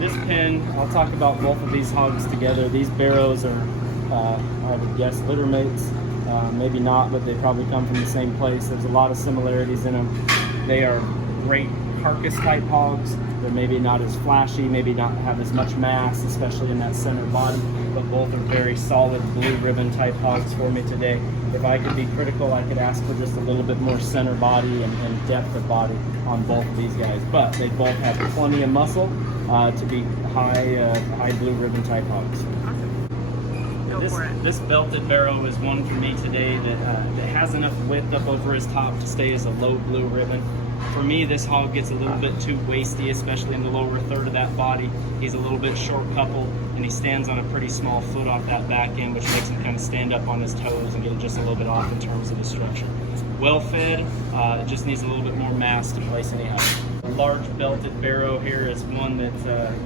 This pen, I'll talk about both of these hogs together. These barrows are, I would guess, litter mates. Maybe not, but they probably come from the same place. There's a lot of similarities in them. They are great carcass type hogs. They're maybe not as flashy, maybe not have as much mass, especially in that center body, but both are very solid blue ribbon type hogs for me today. If I could be critical, I could ask for just a little bit more center body and depth of body on both of these guys, but they both have plenty of muscle to be high blue ribbon type hogs. This belted barrow is one for me today that has enough width up over his top to stay as a low blue ribbon. For me, this hog gets a little bit too waisty, especially in the lower third of that body. He's a little bit short coupled, and he stands on a pretty small foot off that back end, which makes him kind of stand up on his toes and get just a little bit off in terms of his structure. Well fed, just needs a little bit more mass to place any higher. A large belted barrow here is one that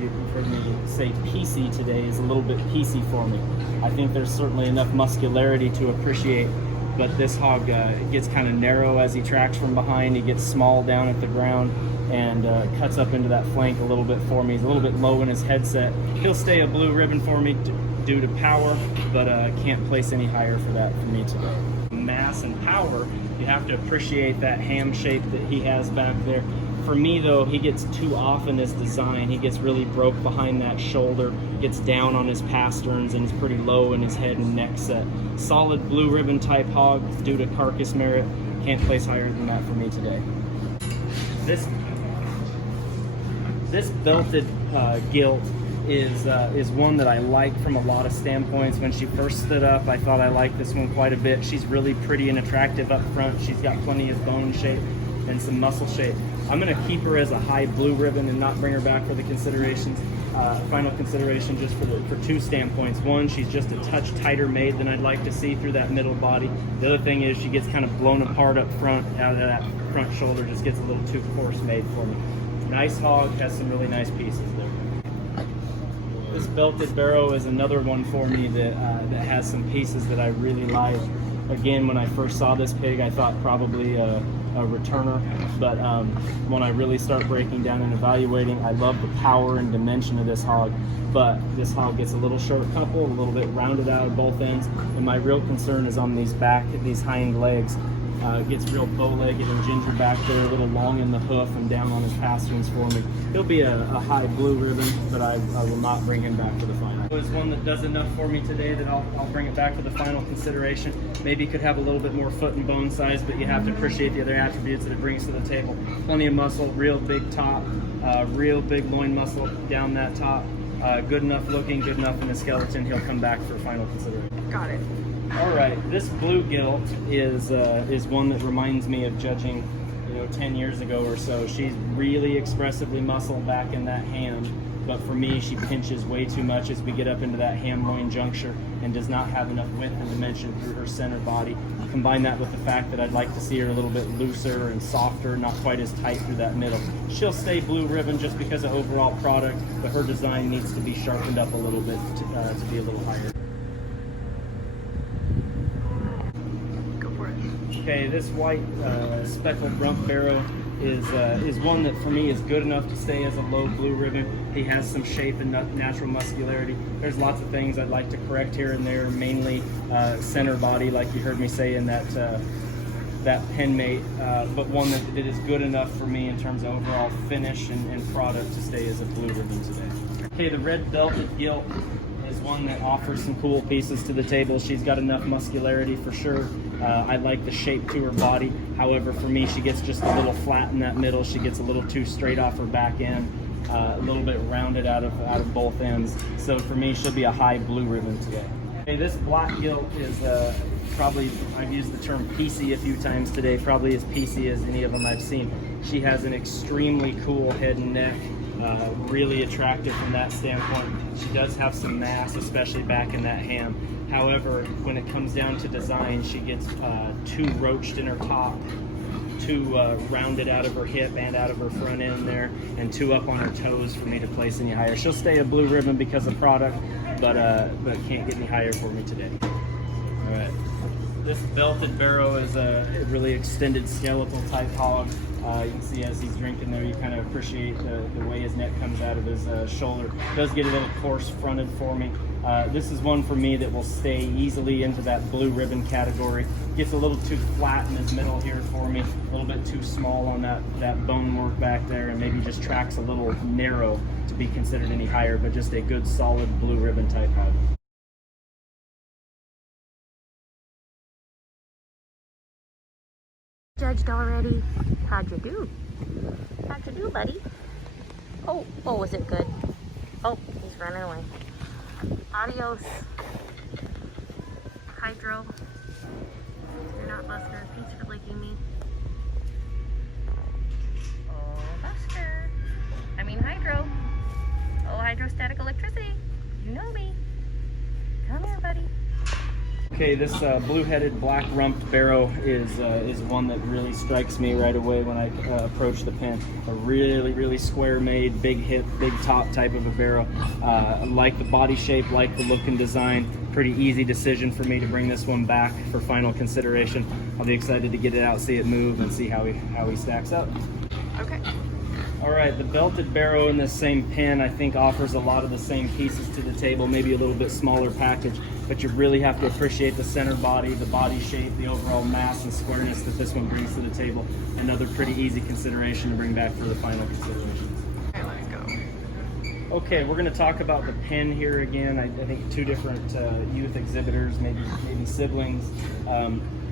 you've heard me say piecey today, is a little bit piecey for me. I think there's certainly enough muscularity to appreciate, but this hog gets kind of narrow as he tracks from behind. He gets small down at the ground and cuts up into that flank a little bit for me. He's a little bit low in his headset. He'll stay a blue ribbon for me due to power, but can't place any higher for that for me today. Mass and power, you have to appreciate that ham shape that he has back there. For me though, he gets too off in his design. He gets really broke behind that shoulder, gets down on his pasterns, and he's pretty low in his head and neck set. Solid blue ribbon type hog due to carcass merit. Can't place higher than that for me today. This belted gilt is one that I like from a lot of standpoints. When she first stood up, I thought I liked this one quite a bit. She's really pretty and attractive up front. She's got plenty of bone shape and some muscle shape. I'm going to keep her as a high blue ribbon and not bring her back for the considerations. Final consideration just for two standpoints. One, she's just a touch tighter made than I'd like to see through that middle body. The other thing is she gets kind of blown apart up front, out of that front shoulder, just gets a little too coarse made for me. Nice hog, has some really nice pieces there. This belted barrow is another one for me that has some pieces that I really like. Again, when I first saw this pig, I thought probably a returner, but when I really start breaking down and evaluating, I love the power and dimension of this hog, but this hog gets a little short couple, a little bit rounded out at both ends, and my real concern is on these hind legs. Gets real bow-legged and ginger back there, a little long in the hoof and down on his pasterns for me. He'll be a high blue ribbon, but I will not bring him back to the final. There's one that does enough for me today that I'll bring it back to the final consideration. Maybe could have a little bit more foot and bone size, but you have to appreciate the other attributes that it brings to the table. Plenty of muscle, real big top, real big loin muscle down that top. Good enough looking, good enough in the skeleton. He'll come back for final consideration. Got it. All right, this blue gilt is one that reminds me of judging, 10 years ago or so. She's really expressively muscled back in that ham, but for me, she pinches way too much as we get up into that ham-loin juncture and does not have enough width and dimension through her center body. Combine that with the fact that I'd like to see her a little bit looser and softer, not quite as tight through that middle. She'll stay blue ribbon just because of overall product, but her design needs to be sharpened up a little bit to be a little higher. Okay, this white speckled rump barrow is one that for me is good enough to stay as a low blue ribbon. He has some shape and natural muscularity. There's lots of things I'd like to correct here and there, mainly center body, like you heard me say in that pen mate, but one that is good enough for me in terms of overall finish and product to stay as a blue ribbon today. Okay, the red belted gilt is one that offers some cool pieces to the table. She's got enough muscularity for sure. I like the shape to her body. However, for me, she gets just a little flat in that middle. She gets a little too straight off her back end, a little bit rounded out of both ends. So for me, she'll be a high blue ribbon today. Okay, this black gilt is probably, I've used the term piecey a few times today, probably as piecey as any of them I've seen. She has an extremely cool head and neck. Really attractive from that standpoint. She does have some mass, especially back in that ham. However, when it comes down to design, she gets too roached in her top, too rounded out of her hip and out of her front end there, and too up on her toes for me to place any higher. She'll stay a blue ribbon because of product, but can't get any higher for me today. All right. This belted barrow is a really extended skeletal type hog. You can see as he's drinking there, you kind of appreciate the way his neck comes out of his shoulder. Does get a little coarse fronted for me. This is one for me that will stay easily into that blue ribbon category. Gets a little too flat in his middle here for me, a little bit too small on that bone work back there, and maybe just tracks a little narrow to be considered any higher, but just a good solid blue ribbon type hog. Judged already. How'd you do? How'd you do, buddy? Oh, was it good? Oh, he's running away. Adios. Hydro. You're not Buster. Thanks for licking me. Oh, Buster. I mean Hydro. Oh, hydrostatic electricity. You know me. Come here, buddy. Okay, this blue-headed black-rumped barrow is one that really strikes me right away when I approach the pen. A really square-made, big hip, big top type of a barrow. Like the body shape, like the look and design. Pretty easy decision for me to bring this one back for final consideration. I'll be excited to get it out, see it move, and see how he stacks up. Okay. All right, the belted barrow in this same pen I think offers a lot of the same pieces to the table, maybe a little bit smaller package, but you really have to appreciate the center body, the body shape, the overall mass and squareness that this one brings to the table. Another pretty easy consideration to bring back for the final considerations. Okay, let it go. Okay, we're going to talk about the pen here again. I think two different youth exhibitors, maybe siblings.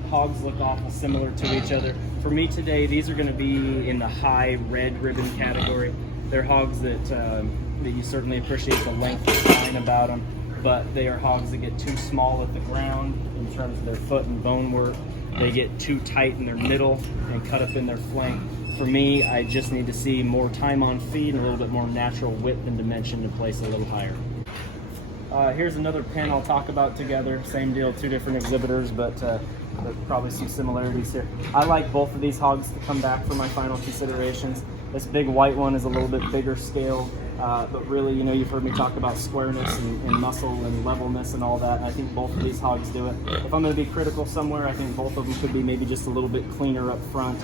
Hogs look awful similar to each other. For me today, these are going to be in the high red ribbon category. They're hogs that you certainly appreciate the length of spine about them, but they are hogs that get too small at the ground in terms of their foot and bone work. They get too tight in their middle and cut up in their flank. For me, I just need to see more time on feed and a little bit more natural width and dimension to place a little higher. Here's another pen I'll talk about together. Same deal, two different exhibitors, but there's probably some similarities here. I like both of these hogs to come back for my final considerations. This big white one is a little bit bigger scale, but really, you know, you've heard me talk about squareness and muscle and levelness and all that. And I think both of these hogs do it. If I'm going to be critical somewhere, I think both of them could be maybe just a little bit cleaner up front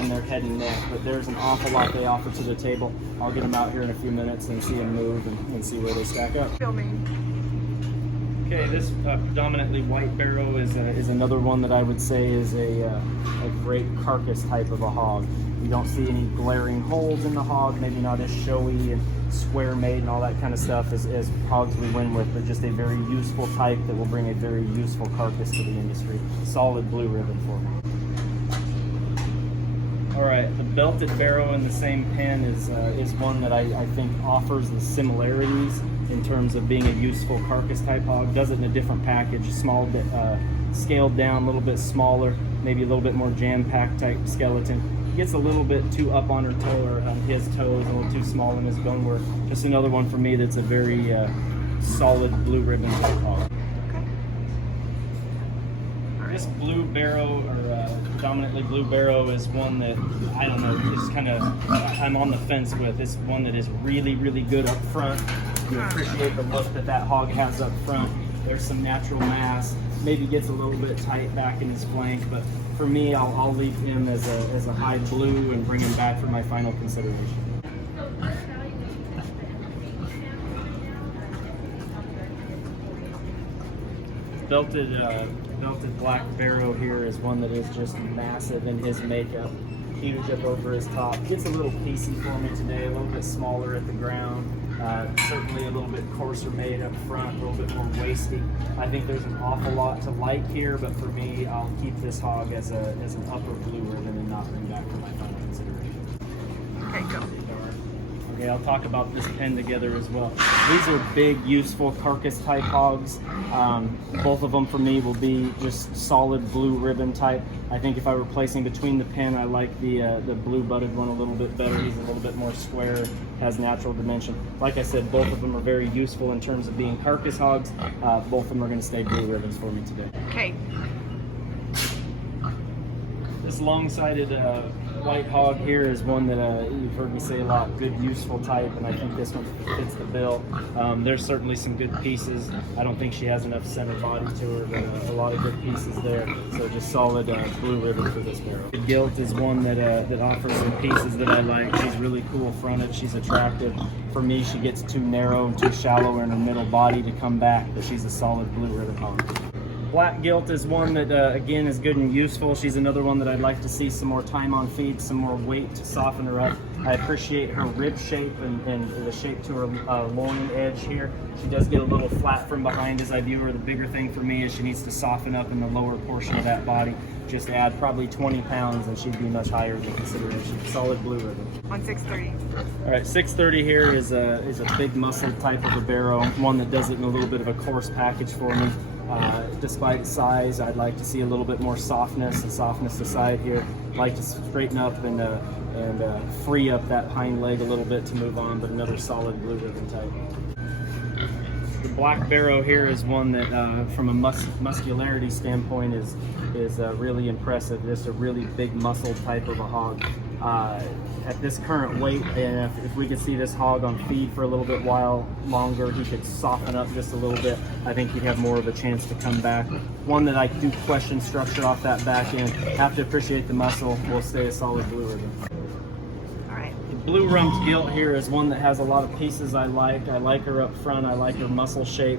in their head and neck. But there's an awful lot they offer to the table. I'll get them out here in a few minutes and see them move and see where they stack up. Filming. Okay, this predominantly white barrow is another one that I would say is a great carcass type of a hog. You don't see any glaring holes in the hog, maybe not as showy and square made and all that kind of stuff as hogs we win with, but just a very useful type that will bring a very useful carcass to the industry. Solid blue ribbon for me. All right, the belted barrow in the same pen is one that I think offers the similarities in terms of being a useful carcass type hog. Does it in a different package, small bit, scaled down, a little bit smaller, maybe a little bit more jam-packed type skeleton. Gets a little bit too up on her toe or on his toes, a little too small in his bone work. Just another one for me that's a very solid blue ribbon type hog. This blue barrow, or predominantly blue barrow, is one that, I don't know, just kind of, I'm on the fence with. It's one that is really good up front. You appreciate the look that hog has up front. There's some natural mass. Maybe gets a little bit tight back in his flank, but for me, I'll leave him as a high blue and bring him back for my final consideration. Belted black barrow here is one that is just massive in his makeup. Huge up over his top. Gets a little piecey for me today, a little bit smaller at the ground. Certainly a little bit coarser made up front, a little bit more wasty. I think there's an awful lot to like here, but for me, I'll keep this hog as an upper blue ribbon and not bring back for my final consideration. Okay, go. Okay, I'll talk about this pen together as well. These are big, useful carcass type hogs. Both of them for me will be just solid blue ribbon type. I think if I were placing between the pen, I like the blue butted one a little bit better. He's a little bit more square, has natural dimension. Like I said, both of them are very useful in terms of being carcass hogs. Both of them are going to stay blue ribbons for me today. Okay. This long-sided white hog here is one that you've heard me say a lot, good useful type, and I think this one fits the bill. There's certainly some good pieces. I don't think she has enough center body to her, but a lot of good pieces there. So just solid blue ribbon for this barrel. The gilt is one that offers some pieces that I like. She's really cool fronted, she's attractive. For me, she gets too narrow and too shallow in her middle body to come back, but she's a solid blue ribbon hog. Black gilt is one that, again, is good and useful. She's another one that I'd like to see some more time on feed, some more weight to soften her up. I appreciate her rib shape and the shape to her loin edge here. She does get a little flat from behind as I view her. The bigger thing for me is she needs to soften up in the lower portion of that body. Just add probably 20 pounds and she'd be much higher than consideration. Solid blue ribbon. 630. All right, 630 here is a big muscle type of a barrow, one that does it in a little bit of a coarse package for me. Despite size, I'd like to see a little bit more softness aside here. I'd like to straighten up and free up that hind leg a little bit to move on, but another solid blue ribbon type. The black barrow here is one that, from a muscularity standpoint, is really impressive. Just a really big muscle type of a hog. At this current weight, and if we could see this hog on feed for a little bit while longer, he could soften up just a little bit. I think he'd have more of a chance to come back. One that I do question structure off that back end. Have to appreciate the muscle. Will stay a solid blue ribbon. All right. The blue rumped gilt here is one that has a lot of pieces I like. I like her up front. I like her muscle shape.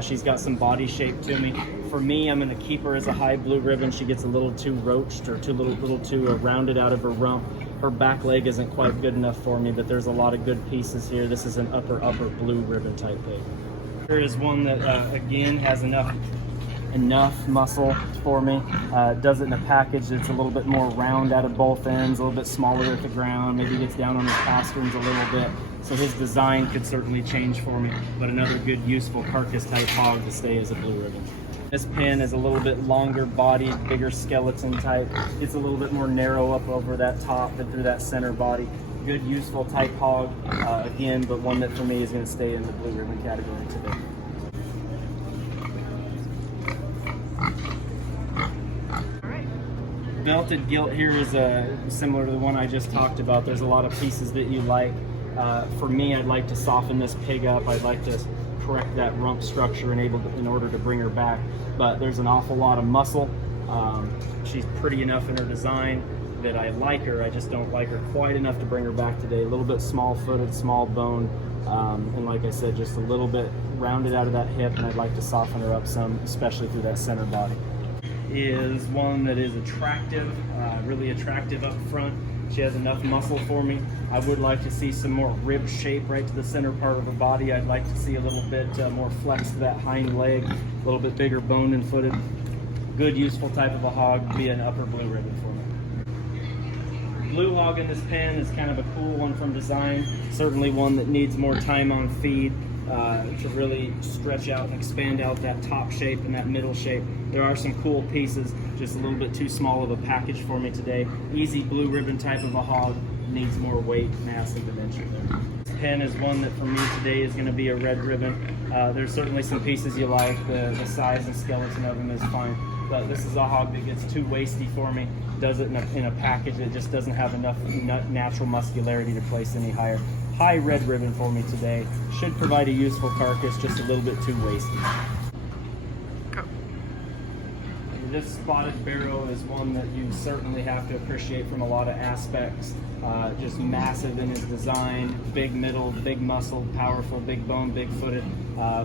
She's got some body shape to me. For me, I'm going to keep her as a high blue ribbon. She gets a little too roached or little too rounded out of her rump. Her back leg isn't quite good enough for me, but there's a lot of good pieces here. This is an upper blue ribbon type pig. Here is one that, again, has enough muscle for me. Does it in a package that's a little bit more round out of both ends, a little bit smaller at the ground, maybe gets down on his pasterns a little bit. So his design could certainly change for me, but another good, useful carcass type hog to stay as a blue ribbon. This pen is a little bit longer bodied, bigger skeleton type. It's a little bit more narrow up over that top and through that center body. Good, useful type hog, again, but one that for me is going to stay in the blue ribbon category today. All right. Belted gilt here is similar to the one I just talked about. There's a lot of pieces that you like. For me, I'd like to soften this pig up. I'd like to correct that rump structure in order to bring her back. But there's an awful lot of muscle. She's pretty enough in her design that I like her. I just don't like her quite enough to bring her back today. A little bit small-footed, small bone, and like I said, just a little bit rounded out of that hip, and I'd like to soften her up some, especially through that center body. Is one that is attractive, really attractive up front. She has enough muscle for me. I would like to see some more rib shape right to the center part of her body. I'd like to see a little bit more flex to that hind leg, a little bit bigger boned and footed. Good, useful type of a hog, be an upper blue ribbon for me. Blue hog in this pen is kind of a cool one from design. Certainly one that needs more time on feed to really stretch out and expand out that top shape and that middle shape. There are some cool pieces, just a little bit too small of a package for me today. Easy blue ribbon type of a hog, needs more weight, mass, and dimension there. This pen is one that for me today is going to be a red ribbon. There's certainly some pieces you like. The size and skeleton of them is fine. But this is a hog that gets too wasty for me. Does it in a package that just doesn't have enough natural muscularity to place any higher. High red ribbon for me today. Should provide a useful carcass, just a little bit too wasty. This spotted barrow is one that you certainly have to appreciate from a lot of aspects. Just massive in his design, big middle, big muscle, powerful, big bone, big footed.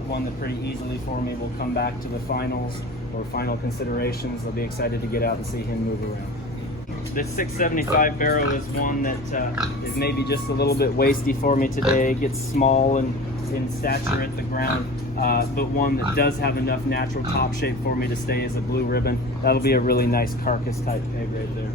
One that pretty easily for me will come back to the finals or final considerations. I'll be excited to get out and see him move around. This 675 barrow is one that is maybe just a little bit wasty for me today. Gets small and in stature at the ground, but one that does have enough natural top shape for me to stay as a blue ribbon. That'll be a really nice carcass type pig right there.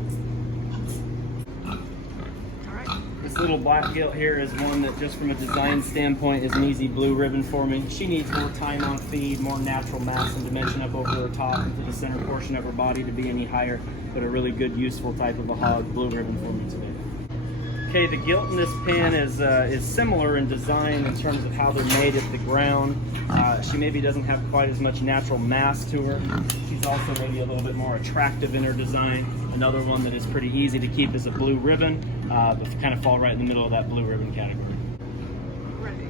This little black gilt here is one that just from a design standpoint is an easy blue ribbon for me. She needs more time on feed, more natural mass and dimension up over her top and to the center portion of her body to be any higher, but a really good useful type of a hog, blue ribbon for me today. Okay, the gilt in this pen is similar in design in terms of how they're made at the ground. She maybe doesn't have quite as much natural mass to her. She's also maybe a little bit more attractive in her design. Another one that is pretty easy to keep is a blue ribbon, but kind of fall right in the middle of that blue ribbon category. Ready.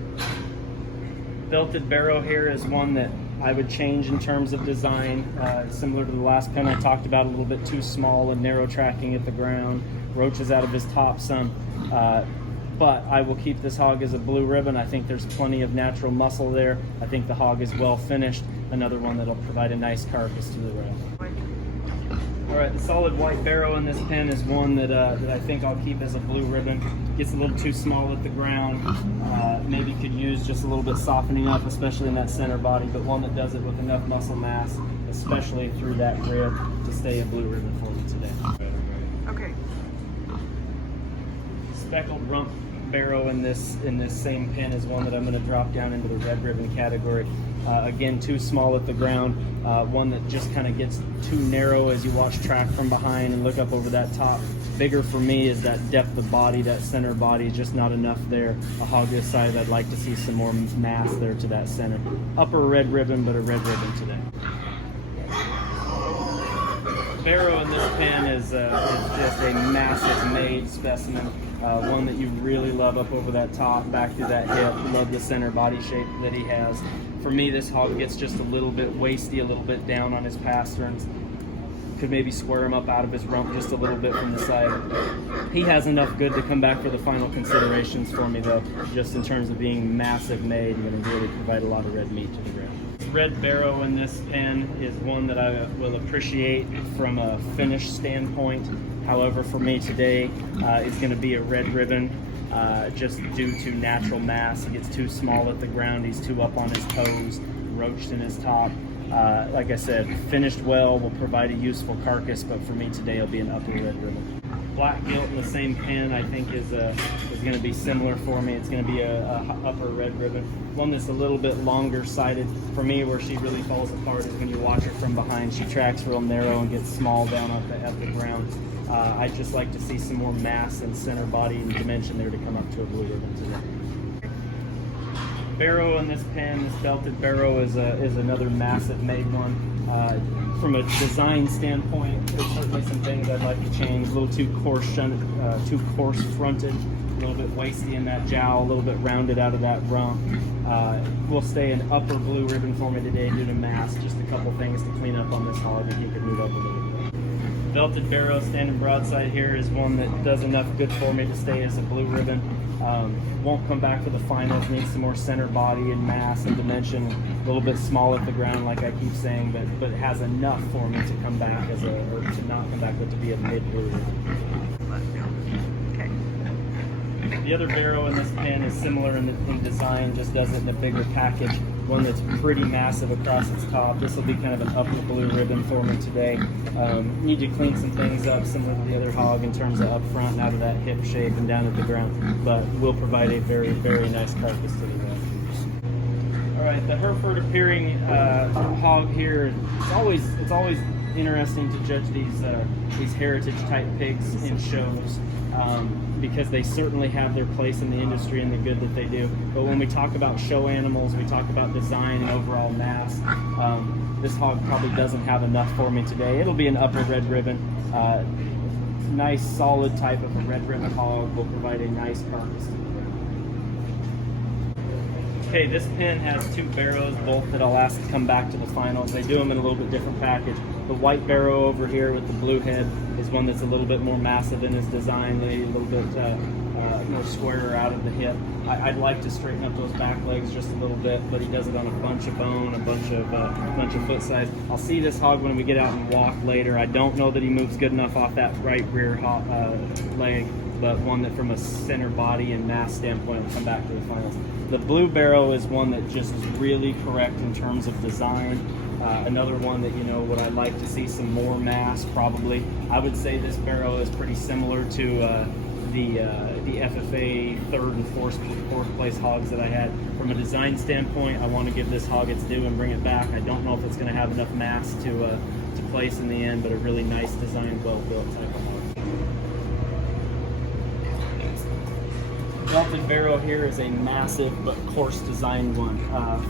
Belted barrow here is one that I would change in terms of design, similar to the last pen I talked about, a little bit too small and narrow tracking at the ground, roaches out of his top some. But I will keep this hog as a blue ribbon. I think there's plenty of natural muscle there. I think the hog is well finished. Another one that'll provide a nice carcass to the rail. All right, the solid white barrow in this pen is one that I think I'll keep as a blue ribbon. Gets a little too small at the ground. Maybe could use just a little bit softening up, especially in that center body, but one that does it with enough muscle mass, especially through that rib, to stay a blue ribbon for me today. Okay. Speckled rump barrow in this same pen is one that I'm going to drop down into the red ribbon category. Again, too small at the ground. One that just kind of gets too narrow as you watch track from behind and look up over that top. Bigger for me is that depth of body, that center body, just not enough there. A hog this size, I'd like to see some more mass there to that center. Upper red ribbon, but a red ribbon today. Barrow in this pen is just a massive made specimen. One that you really love up over that top, back through that hip. Love the center body shape that he has. For me, this hog gets just a little bit waisty, a little bit down on his pasterns. Could maybe square him up out of his rump just a little bit from the side. He has enough good to come back for the final considerations for me, though, just in terms of being massive made and going to really provide a lot of red meat to the ground. Red barrow in this pen is one that I will appreciate from a finish standpoint. However, for me today, it's going to be a red ribbon, just due to natural mass. He gets too small at the ground. He's too up on his toes, roached in his top. Like I said, finished well, will provide a useful carcass, but for me today, it'll be an upper red ribbon. Black gilt in the same pen, I think, is going to be similar for me. It's going to be a upper red ribbon. One that's a little bit longer sided. For me, where she really falls apart is when you watch her from behind. She tracks real narrow and gets small down at the ground. I'd just like to see some more mass and center body and dimension there to come up to a blue ribbon today. Barrow in this pen, this belted barrow is another massive made one. From a design standpoint, there's certainly some things I'd like to change. A little too coarse fronted, a little bit waisty in that jowl, a little bit rounded out of that rump. We'll stay an upper blue ribbon for me today due to mass. Just a couple things to clean up on this hog, and he could move up a little bit. Belted barrow standing broadside here is one that does enough good for me to stay as a blue ribbon. Won't come back for the finals, needs some more center body and mass and dimension. A little bit small at the ground, like I keep saying, but it has enough for me to come back or to not come back, but to be a mid blue ribbon. Okay. The other barrow in this pen is similar in design, just does it in a bigger package. One that's pretty massive across its top. This will be kind of an upper blue ribbon for me today. Need to clean some things up similar to the other hog in terms of up front and out of that hip shape and down at the ground, but will provide a very, very nice carcass to the ground. All right, the Hereford appearing hog here. It's always interesting to judge these heritage type pigs in shows. Because they certainly have their place in the industry and the good that they do. But when we talk about show animals, we talk about design and overall mass. This hog probably doesn't have enough for me today. It'll be an upper red ribbon. Nice solid type of a red ribbon hog will provide a nice carcass. Okay, this pen has two barrows, both that I'll ask to come back to the finals. They do them in a little bit different package. The white barrow over here with the blue head is one that's a little bit more massive in his design, a little bit more squarer out of the hip. I'd like to straighten up those back legs just a little bit, but he does it on a bunch of bone, a bunch of foot size. I'll see this hog when we get out and walk later. I don't know that he moves good enough off that right rear leg, but one that from a center body and mass standpoint will come back to the finals. The blue barrow is one that just is really correct in terms of design. Another one that, would I like to see some more mass, probably. I would say this barrow is pretty similar to the FFA third and fourth place hogs that I had. From a design standpoint, I want to give this hog its due and bring it back. I don't know if it's going to have enough mass to place in the end, but a really nice design, well-built type of hog. Belted barrow here is a massive but coarse designed one.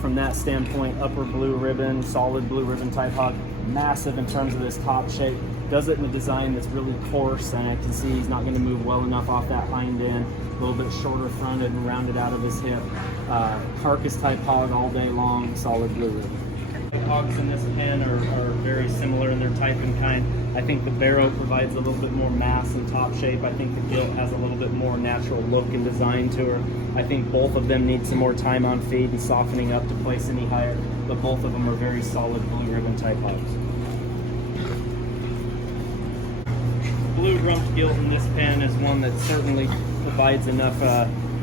From that standpoint, upper blue ribbon, solid blue ribbon type hog. massive in terms of this top shape. Does it in a design that's really coarse, and I can see he's not going to move well enough off that hind end. A little bit shorter fronted and rounded out of his hip. Carcass type hog all day long, solid blue ribbon. The hogs in this pen are very similar in their type and kind. I think the Barrow provides a little bit more mass and top shape. I think the gilt has a little bit more natural look and design to her. I think both of them need some more time on feed and softening up to place any higher, but both of them are very solid blue ribbon type hogs. Blue rumped gilt in this pen is one that certainly provides enough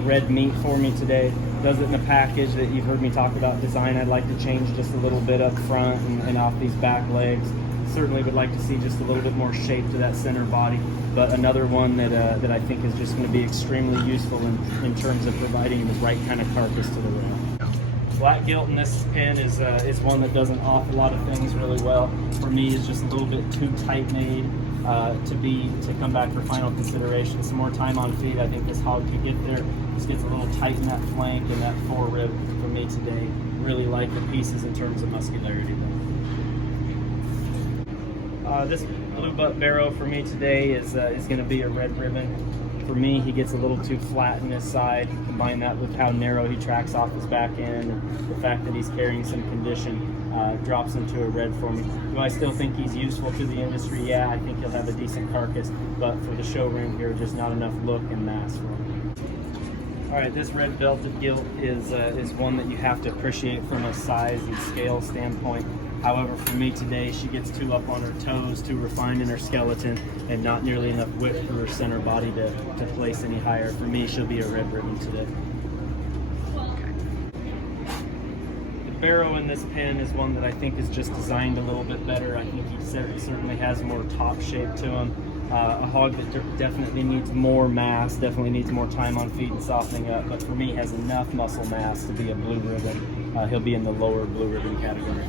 red meat for me today. Does it in a package that you've heard me talk about design. I'd like to change just a little bit up front and off these back legs. Certainly would like to see just a little bit more shape to that center body, but another one that I think is just going to be extremely useful in terms of providing the right kind of carcass to the ram. Black gilt in this pen is one that does an awful lot of things really well. For me, it's just a little bit too tight made to come back for final consideration. Some more time on feed, I think this hog could get there. Just gets a little tight in that flank and that forerib for me today. Really like the pieces in terms of muscularity though. This blue butt Barrow for me today is going to be a red ribbon. For me, he gets a little too flat in his side. Combine that with how narrow he tracks off his back end, and the fact that he's carrying some condition drops him to a red for me. Do I still think he's useful to the industry? Yeah, I think he'll have a decent carcass, but for the show ring here, just not enough look and mass for him. All right, this red belted gilt is one that you have to appreciate from a size and scale standpoint. However, for me today, she gets too up on her toes, too refined in her skeleton, and not nearly enough width for her center body to place any higher. For me, she'll be a red ribbon today. The Barrow in this pen is one that I think is just designed a little bit better. I think he certainly has more top shape to him. A hog that definitely needs more mass, definitely needs more time on feed and softening up, but for me has enough muscle mass to be a blue ribbon. He'll be in the lower blue ribbon category.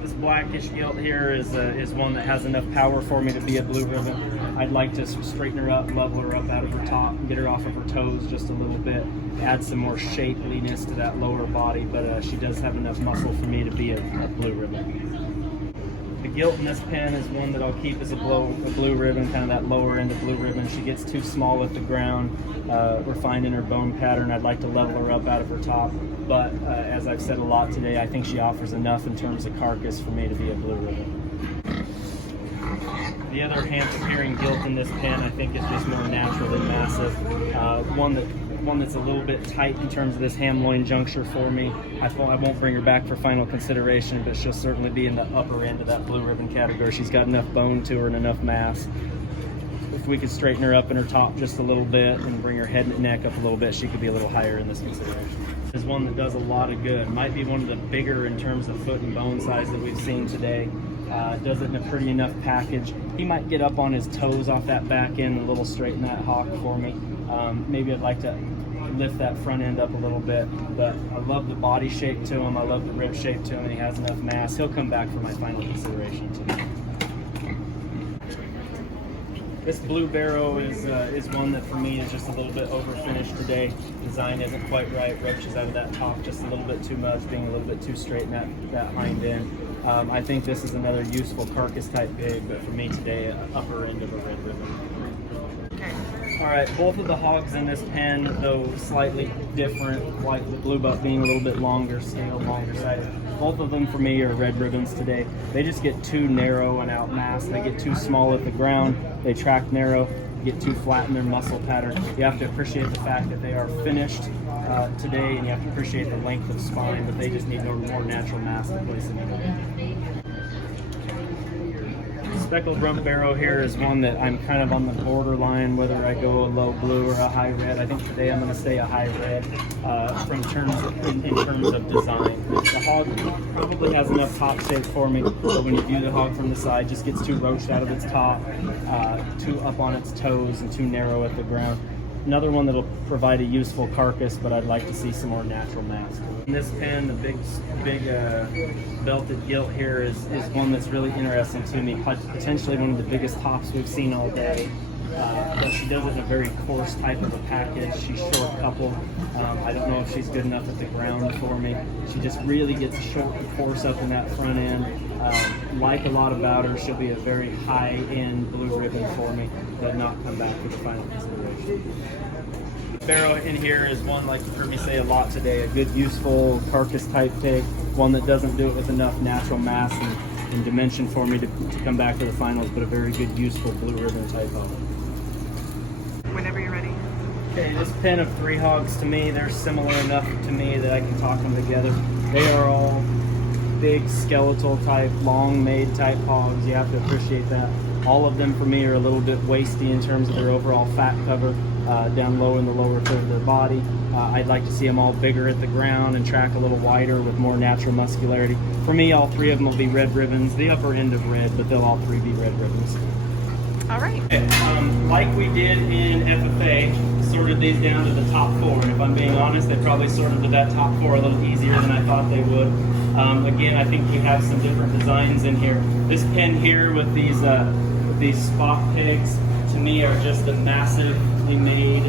This blackish gilt here is one that has enough power for me to be a blue ribbon. I'd like to straighten her up, level her up out of her top, get her off of her toes just a little bit, add some more shapeliness to that lower body, but she does have enough muscle for me to be a blue ribbon. The gilt in this pen is one that I'll keep as a blue ribbon, kind of that lower end of blue ribbon. She gets too small at the ground, refined in her bone pattern. I'd like to level her up out of her top, but as I've said a lot today, I think she offers enough in terms of carcass for me to be a blue ribbon. The other hand-appearing gilt in this pen I think is just more natural than massive. One that's a little bit tight in terms of this ham-loin juncture for me. I won't bring her back for final consideration, but she'll certainly be in the upper end of that blue ribbon category. She's got enough bone to her and enough mass. If we could straighten her up in her top just a little bit and bring her head and neck up a little bit, she could be a little higher in this consideration. Is one that does a lot of good. Might be one of the bigger in terms of foot and bone size that we've seen today. Does it in a pretty enough package. He might get up on his toes off that back end and a little straighten that hock for me. Maybe I'd like to lift that front end up a little bit, but I love the body shape to him. I love the rib shape to him, and he has enough mass. He'll come back for my final consideration too. This blue Barrow is one that for me is just a little bit overfinished today. Design isn't quite right. Roaches out of that top just a little bit too much, being a little bit too straight in that hind end. I think this is another useful carcass type pig, but for me today, upper end of a red ribbon. All right, both of the hogs in this pen, though slightly different, like the blue buck being a little bit longer scale, longer sided. Both of them for me are red ribbons today. They just get too narrow and outmassed. They get too small at the ground. They track narrow, get too flat in their muscle pattern. You have to appreciate the fact that they are finished today, and you have to appreciate the length of spine, but they just need more natural mass to place in there. Speckled rump Barrow here is one that I'm kind of on the borderline whether I go a low blue or a high red. I think today I'm going to stay a high red in terms of design. The hog probably has enough top shape for me, but when you view the hog from the side, just gets too roached out of its top, too up on its toes, and too narrow at the ground. Another one that'll provide a useful carcass, but I'd like to see some more natural mass. In this pen, the big belted gilt here is one that's really interesting to me. Potentially one of the biggest tops we've seen all day. but she does it in a very coarse type of a package. She's short coupled. I don't know if she's good enough at the ground for me. She just really gets short and coarse up in that front end. Like a lot about her, she'll be a very high-end blue ribbon for me, but not come back for the final consideration. Barrow in here is one, like you've heard me say a lot today, a good, useful carcass type pig, one that doesn't do it with enough natural mass and dimension for me to come back to the finals, but a very good, useful blue ribbon type hog. Whenever you're ready. Okay, this pen of 3 hogs, to me, they're similar enough to me that I can talk them together. They are all big skeletal type, long made type hogs. You have to appreciate that. All of them for me are a little bit wasty in terms of their overall fat cover down low in the lower third of their body. I'd like to see them all bigger at the ground and track a little wider with more natural muscularity. For me, all 3 of them will be red ribbons, the upper end of red, but they'll all 3 be red ribbons. All right. Okay, like we did in FFA, sorted these down to the top 4, and if I'm being honest, they probably sorted to that top 4 a little easier than I thought they would. Again, I think we have some different designs in here. This pen here with these spot pigs, to me, are just the massively made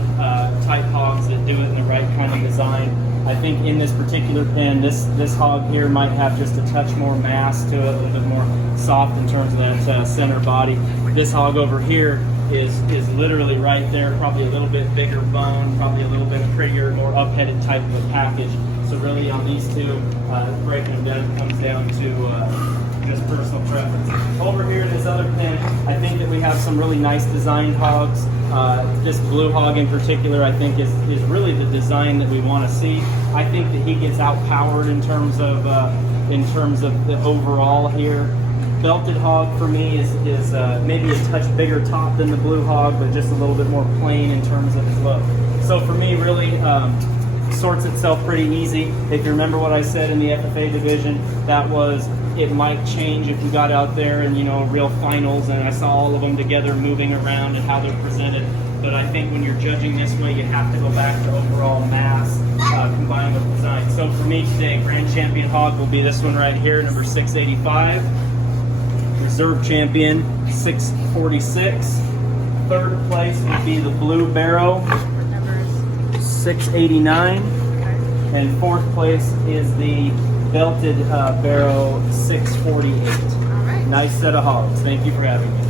type hogs that do it in the right kind of design. I think in this particular pen, this hog here might have just a touch more mass to it, a little bit more soft in terms of that center body. This hog over here is literally right there, probably a little bit bigger bone, probably a little bit prettier, more up-headed type of a package. So really on these two, breaking them down comes down to just personal preference. Over here in this other pen, I think that we have some really nice designed hogs. This blue hog in particular, I think is really the design that we want to see. I think that he gets outpowered in terms of the overall here. Belted hog for me is maybe a touch bigger top than the blue hog, but just a little bit more plain in terms of his look. So for me, really sorts itself pretty easy. If you remember what I said in the FFA division, that was it might change if you got out there and real finals and I saw all of them together moving around and how they're presented. But I think when you're judging this way, you have to go back to overall mass combined with design. So for me today, Grand Champion hog will be this one right here, number 685. Reserve champion 646. Third place would be the blue barrow 689. Okay. And fourth place is the belted barrow 648. All right. Nice set of hogs. Thank you for having me.